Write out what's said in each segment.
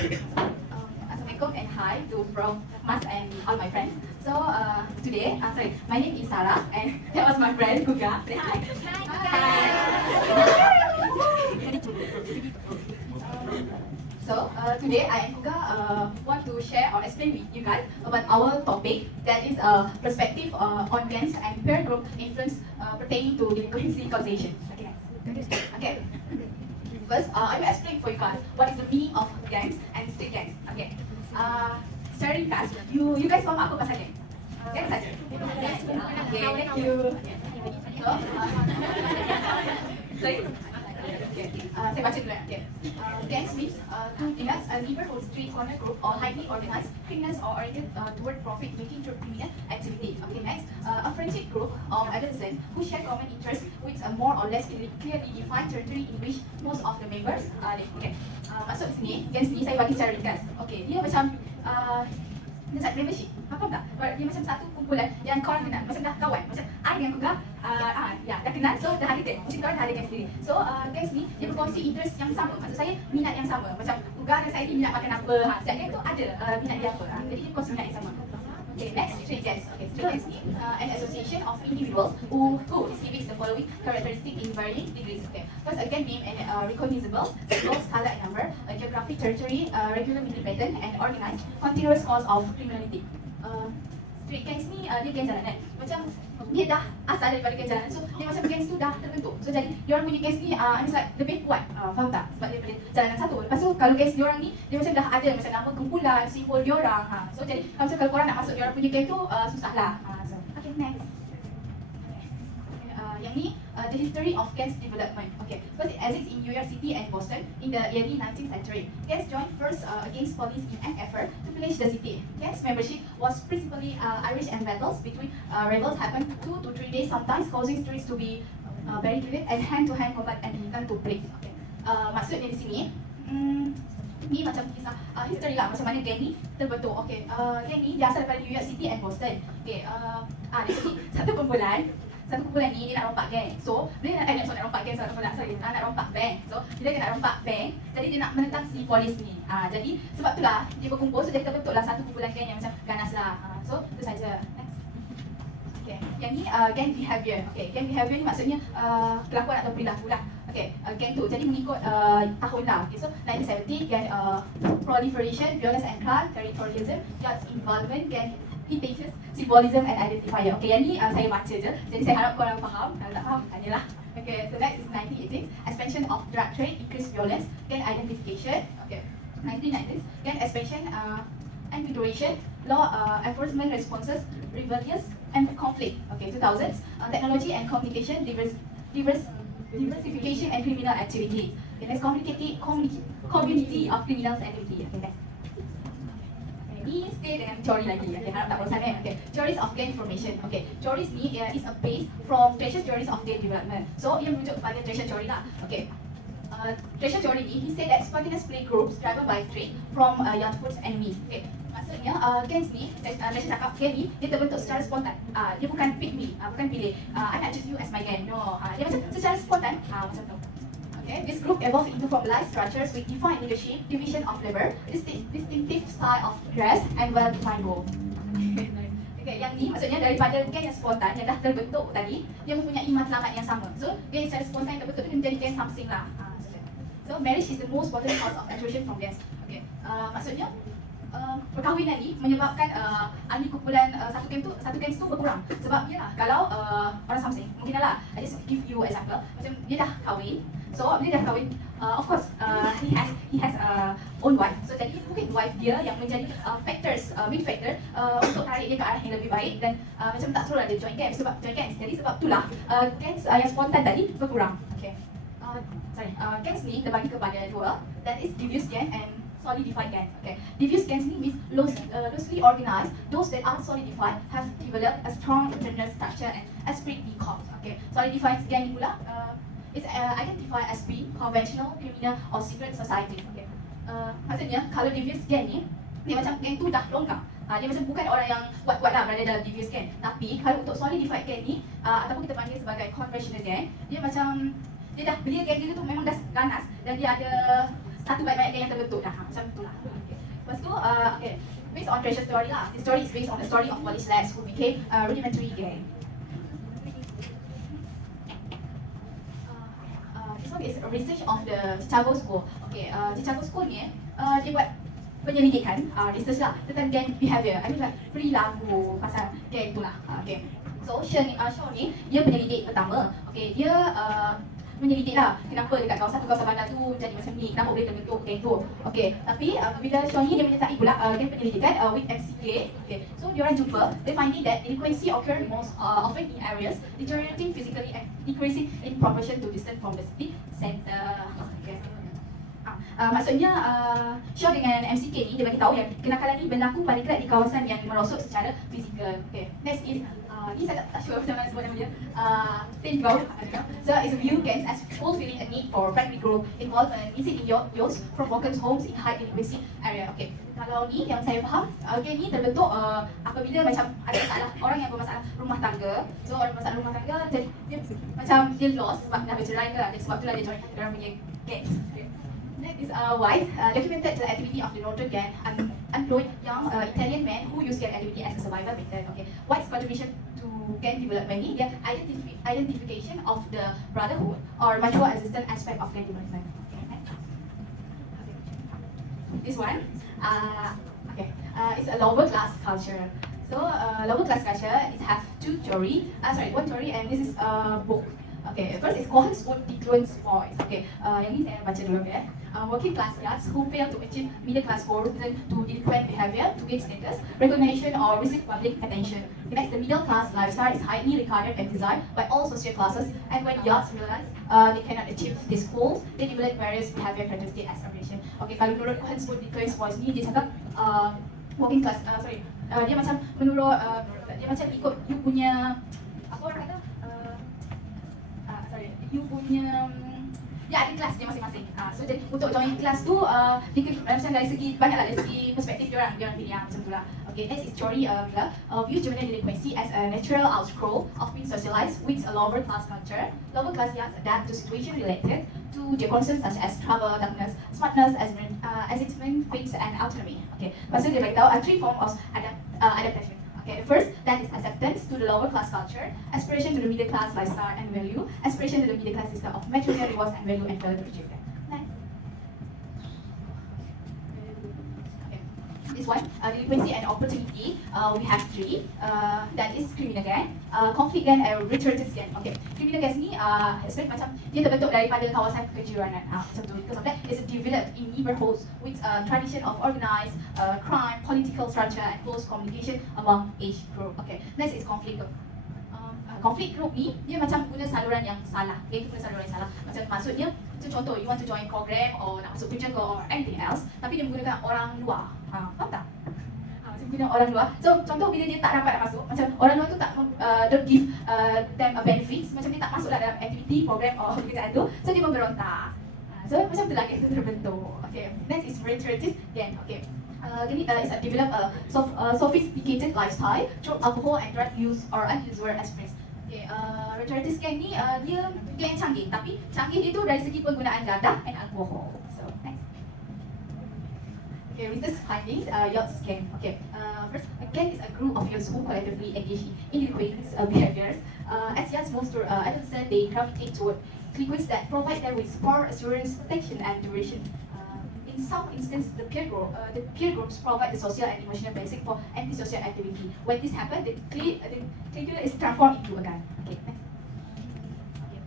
Assalamualaikum and hi to from Mas and all my friends. So today, my name is Sarah and that was my friend Kuga. Say hi. Hi. So today I and Kuga want to share or explain with you guys about our topic, that is perspective on gangs and peer group influence pertaining to delinquency causation. Okay. First, I will explain for you guys what is the meaning of gangs and street gangs. Okay. Secara ringkas, you guys faham apa pasal gang? Gang saja. Okay, thank you. So, sorry. Okay. Saya baca dulu. Okay. Gangs means gangs a neighborhood street corner group or highly organized criminals or oriented toward profit making through criminal activity. Okay, next, a friendship group of adolescents who share common interests with a more or less clearly defined territory in which most of the members live. Okay. Maksud di sini, gangs ni saya bagi secara ringkas. Okay, dia macam macam membership, faham tak? Dia macam satu kumpulan yang kawan kenal, macam dah kawan, macam I dengan Kuga, dah kenal, so dah ada geng, mesti kawan dah ada geng sendiri. So gangs ni dia berkongsi interest yang sama, maksud saya minat yang sama. Macam Kuga dan saya ni minat makan apa, setiap geng tu ada minat dia apa, jadi dia berkongsi minat yang sama. Okay, next, street gangs. Okay, street gangs ni an association of individuals who exhibits the following characteristics in varying degrees. Okay, first, a gang name and recognizable, symbols, color and number, a geographic territory, regular meeting pattern and organized, continuous cause of criminality. Street gangs ni dia geng jalanan. Macam dia dah asal daripada geng jalanan, so dia macam gangs tu dah terbentuk. So jadi diorang punya gangs ni it's like lebih kuat, faham tak? Sebab daripada jalanan satu. Lepas tu kalau gangs diorang ni dia macam dah ada macam nama kumpulan, simbol diorang. So jadi macam kalau korang nak masuk diorang punya geng tu susahlah. So, okay, next. Yang ni the history of gangs development. Okay, first it exists in New York City and Boston in the early 19th century. Gangs joined first against police in an effort to pillage the city. Gangs membership was principally Irish, and battles between rebels happened 2 to 3 days, sometimes causing streets to be barricaded and hand-to-hand combat and return to place. Okay. Maksudnya di sini, ni macam kisah history lah, macam mana gang ni terbentuk. Okay, gang ni dia asal daripada New York City and Boston. Okay, di sini satu kumpulan ni dia nak rompak geng. So, dia nak rompak geng, nak rompak bank. So, bila dia nak rompak bank, jadi dia nak menentang si polis ni. Jadi sebab itulah dia berkumpul, so jadi terbentuklah satu kumpulan geng yang macam ganas lah. So, itu saja. Next. Okay, yang ni gang behavior. Okay, gang behavior ni maksudnya kelakuan atau perilaku lah. Okay, gang tu jadi mengikut tahun lah. Okay, so 1970 gang proliferation, violence and crime, territorialism, youth involvement, gang intentions, symbolism and identifier. Okay, yang ni saya baca je. Jadi saya harap korang faham. Kalau tak faham, tanyalah. Okay, so next is 1980s, expansion of drug trade, increased violence, gang identification. Okay, 1990s, gang expansion and federation, law enforcement responses, rebellious and conflict. Okay, 2000s, technology and communication, diversification and criminal activity. Okay, next, community of criminals activity. Okay, next. Ni stay dengan teori lagi. Okay, harap tak bosan kan? Okay, theories of gang formation. Okay, theories ni is a base from treasure theories of gang development. So, ia merujuk kepada treasure theory lah. Okay, treasure theory ni, he said that spontaneous play groups driven by trade from young foods enemies. Okay, maksudnya gangs ni, saya cakap gang ni, dia terbentuk secara spontan. Dia bukan pick me, bukan pilih I nak choose you as my gang. No, dia macam secara spontan, macam tu. Okay, this group evolved into formalized structures with defined leadership, division of labor, distinctive style of dress, and well-defined goal. Okay, yang ni maksudnya daripada geng yang spontan yang dah terbentuk tadi, dia mempunyai matlamat yang sama. So, geng secara spontan yang terbentuk tu menjadi geng something lah. So, marriage is the most important cause of attrition from gangs. Okay, maksudnya perkahwinan ni menyebabkan ahli kumpulan satu geng tu berkurang. Sebab yalah, kalau orang something, mungkin lah, I just give you example, macam dia dah kahwin. So, bila dah kahwin, of course, he has own wife. So, jadi mungkin wife dia yang menjadi big factor untuk tarik dia ke arah yang lebih baik dan macam tak suruh dia join gangs. Jadi sebab itulah gangs yang spontan tadi berkurang. Okay. Gangs ni terbagi kepada dua, that is diffuse gang and solidified gang. Okay. Diffuse gangs ni means loosely organized. Those that are solidified have developed a strong internal structure and esprit de corps. Okay. Solidified gang ni pula is identified as being conventional, criminal or secret society. Okay. Maksudnya kalau diffuse gang ni, dia macam gang tu dah longkang. Dia macam bukan orang yang kuat-kuat lah berada dalam diffuse gang. Tapi kalau untuk solidified gang ni, ataupun kita panggil sebagai conventional gang, dia macam dia dah belia gang dia tu memang dah ganas dan dia ada satu banyak geng yang terbentuk dah. Macam tu lah. Okay. Lepas tu, okay. Based on treasure story lah. This story is based on the story of college lads who became a rudimentary gang. This one is a research of the Chicago School. Okay, Chicago School ni dia buat penyelidikan, research lah tentang gang behavior. I mean like perilaku pasal gang tu lah. Okay. So Shaw ni dia penyelidik pertama. Okay, dia menyelidik lah kenapa dekat kawasan bandar tu jadi macam ni, kenapa boleh terbentuk gang tu. Okay, tapi bila Shaw ni dia menyertai pula dia penyelidikan with MCK. Okay, so dia orang jumpa, they finding that delinquency occur most often in areas deteriorating physically and decreasing in proportion to distance from the city center. Okay. Maksudnya Shaw dengan MCK ni dia bagi tahu yang kenakalan ni berlaku paling kerap di kawasan yang merosot secara fizikal. Okay, next is ni saya tak sure macam mana sebut nama dia. Think about. So it's a view gangs as fulfilling a need for friendly group involvement, easy in youth from broken homes in high delinquency area. Okay, kalau ni yang saya faham, gang ni terbentuk apabila macam ada masalah, orang yang bermasalah rumah tangga. So orang bermasalah rumah tangga jadi dia macam dia lost sebab dah bercerai ke, jadi sebab itulah dia join orang punya gangs. Okay. Next is White documented the activity of the northern gang employed young Italian men who use gang activity as a survival method. Okay, White's contribution to gang development ni dia identification of the brotherhood or mutual assistance aspect of gang development. Okay, this one, it's a lower class culture. So lower class culture it have one theory, and this is a book. Okay, first is Causation Delinquency Boys. Okay, yang ni saya baca dulu ya. Working class bloods who fail to achieve middle class goals turn to delinquent behavior to gain status, recognition, or receive public attention. Next, the middle class lifestyle is highly regarded and desired by all social classes, and when youths realize they cannot achieve these goals, they develop various behavior characteristics as aberration. Okay, kalau menurut Causation Delinquency Boys ni dia cakap working class, dia macam menurut dia macam ikut you punya apa orang kata you punya ada kelas dia masing-masing. So jadi untuk join kelas tu macam dari segi banyaklah dari segi perspektif dia orang pilih yang macam tu lah. Okay, next is theory view juvenile delinquency as a natural outgrowth of being socialized with a lower class culture. Lower class youths adapt to situation related to their concerns such as trouble, darkness, smartness, assessment, fix, and autonomy. Okay, lepas tu dia beritahu three forms of adaptation. Okay, the first, that is acceptance to the lower class culture, aspiration to the middle class lifestyle and value, aspiration to the middle class system of material rewards and value and failure to achieve that. Next. Okay. This one, delinquency and opportunity, we have three, that is criminal gang, conflict gang and returns gang. Okay, criminal gangs ni, sebenarnya macam dia terbentuk daripada kawasan kejuruanan, macam tu. Because of that, it's developed in neighborhoods with tradition of organized crime, political structure, and close communication among age group. Okay, next is conflict group. Conflict group ni dia macam guna saluran yang salah. Dia guna saluran yang salah. Macam maksudnya, contoh you want to join program or nak masuk kerja ke or anything else, tapi dia menggunakan orang luar. Faham tak? Macam guna orang luar. So contoh bila dia tak dapat nak masuk, macam orang luar tu tak don't give them a benefits, macam dia tak masuklah dalam aktiviti, program or pekerjaan tu, so dia memberontak. So macam tu lagi itu terbentuk. Okay, next is retributive gang. Okay. Ini is a develop sophisticated lifestyle through alcohol and drug use or unusual experience. Okay, retributive gang ni dia gang canggih, tapi canggih itu dari segi penggunaan dadah and alcohol. So next. Okay, research findings, youth gang. Okay, first, a gang is a group of youths who collectively engage in delinquent behaviors. As youths move to adolescence, they gravitate toward delinquents that provide them with support, assurance, protection, and duration. In some instances, the peer groups provide the social and emotional basic for antisocial activity. When this happens, the clique is transformed into a gang. Okay, next. Okay.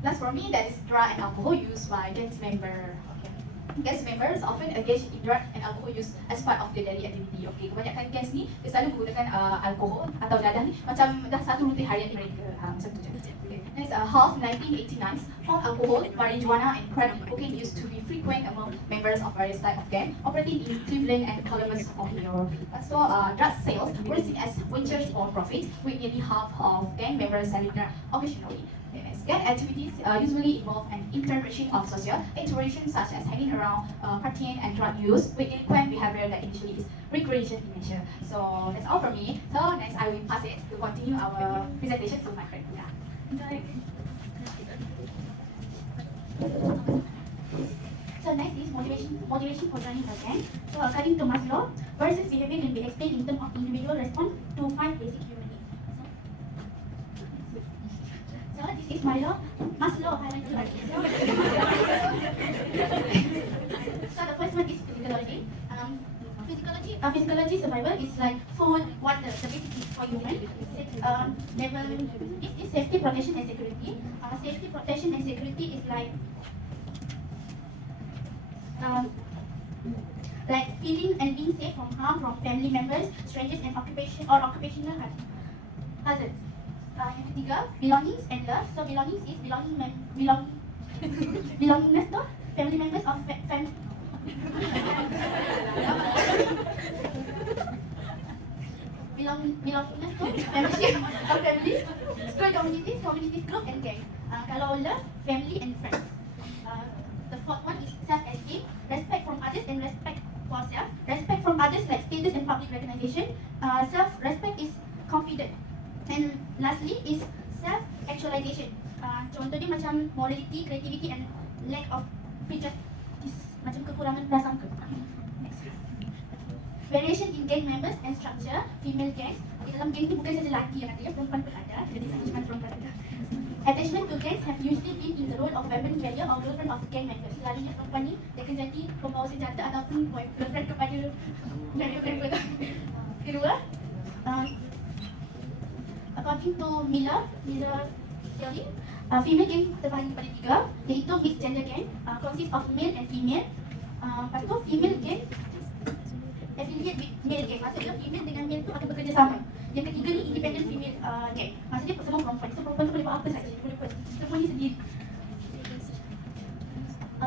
Last for me, that is drug and alcohol use by gangs member. Okay. Gangs members often engage in drug and alcohol use as part of their daily activity. Okay, kebanyakan gangs ni dia selalu menggunakan alkohol atau dadah ni macam dah satu rutin harian mereka. Macam tu je. Okay. Next, half 1989, found alcohol, marijuana, and crack cocaine used to be frequent among members of various types of gang operating in Cleveland and Columbus, Ohio. So, drug sales were seen as ventures for profit, with nearly half of gang members selling drugs occasionally. Gang activities usually involve an interaction of social interactions such as hanging around, partying, and drug use with delinquent behavior that initially is recreation in nature. So that's all from me. So next I will pass it to continue our presentation to my friend. Yeah. Enjoy. So next is motivation for joining a gang. So according to Maslow, person's behavior can be explained in terms of individual response to 5 basic human needs. So this is Maslow hierarchy. So the first one is physiology. Physiology survival is like food, water, the basic needs for human. It is safety, protection, and security. Safety, protection, and security is like feeling and being safe from harm from family members, strangers, and occupational hazards. Yang ketiga, belongings and love. So belongings is belongingness to family members of belongingness to membership of family, school communities group, and gang. Kalau love, family and friends. The fourth one is self-esteem, respect from others and respect for self. Respect from others like status and public recognition. Self-respect is confident. And lastly is self-actualization. Contohnya macam morality, creativity and lack of prejudice, macam kekurangan prasangka. Next. Variation in gang members and structure. Female gangs. Di dalam gang ni bukan saja lelaki yang ada, ya, perempuan pun ada. Jadi macam perempuan ada. Attachment to gangs have usually been in the role of weapon carrier or girlfriend of gang members. Selalunya perempuan ni dia akan jadi pembawa senjata ataupun girlfriend kepada member. Kedua, according to Miller theory, female gang terbahagi pada 3, iaitu mixed gender gang, consists of male and female. Lepas tu female gang affiliate with male gang, maksudnya female dengan male tu akan bekerjasama. Yang ketiga ni independent female gang, maksudnya semua perempuan. So perempuan tu boleh buat apa saja, dia boleh buat semua ni sendiri.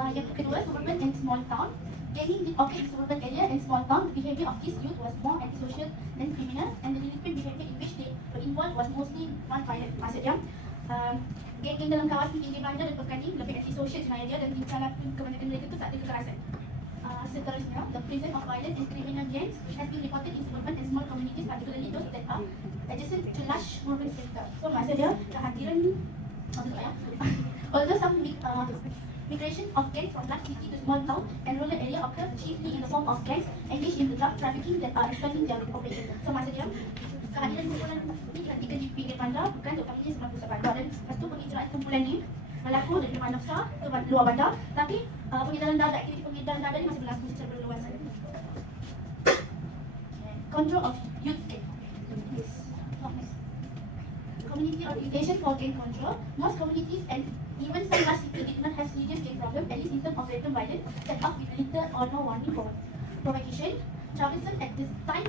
Yang kedua, suburban and small town. Ganging did occur in suburban area and small town. The behavior of this youth was more antisocial than criminal, and the delinquent behavior in which they were involved was mostly non-violent. Maksudnya, geng-geng dalam kawasan pinggir bandar dan pekan ni lebih antisocial sebenarnya dia, dan tingkatan kebanyakan mereka tu tak ada kekerasan. Seterusnya, the presence of violent and criminal gangs has been reported in suburban and small communities, particularly those that are adjacent to large urban centers. So maksudnya kehadiran ni, although some migration of gangs from large city to small town and rural area occur chiefly in the form of gangs engaged in the drug trafficking that are expanding their operation. So maksudnya kehadiran kumpulan ni ketika di pinggir bandar bukan untuk kalinya sebab pusat bandar, dan lepas tu penginderaan kumpulan ni berlaku dari mana besar ke luar bandar, tapi aktiviti penginderaan dada ni masih berlaku secara berluasan. Control of youth gang. Community organization for gang control. Most communities and even some large cities did not have serious gang problem, at least in terms of random violence, set off with little or no warning provocation. Troublesome at this time,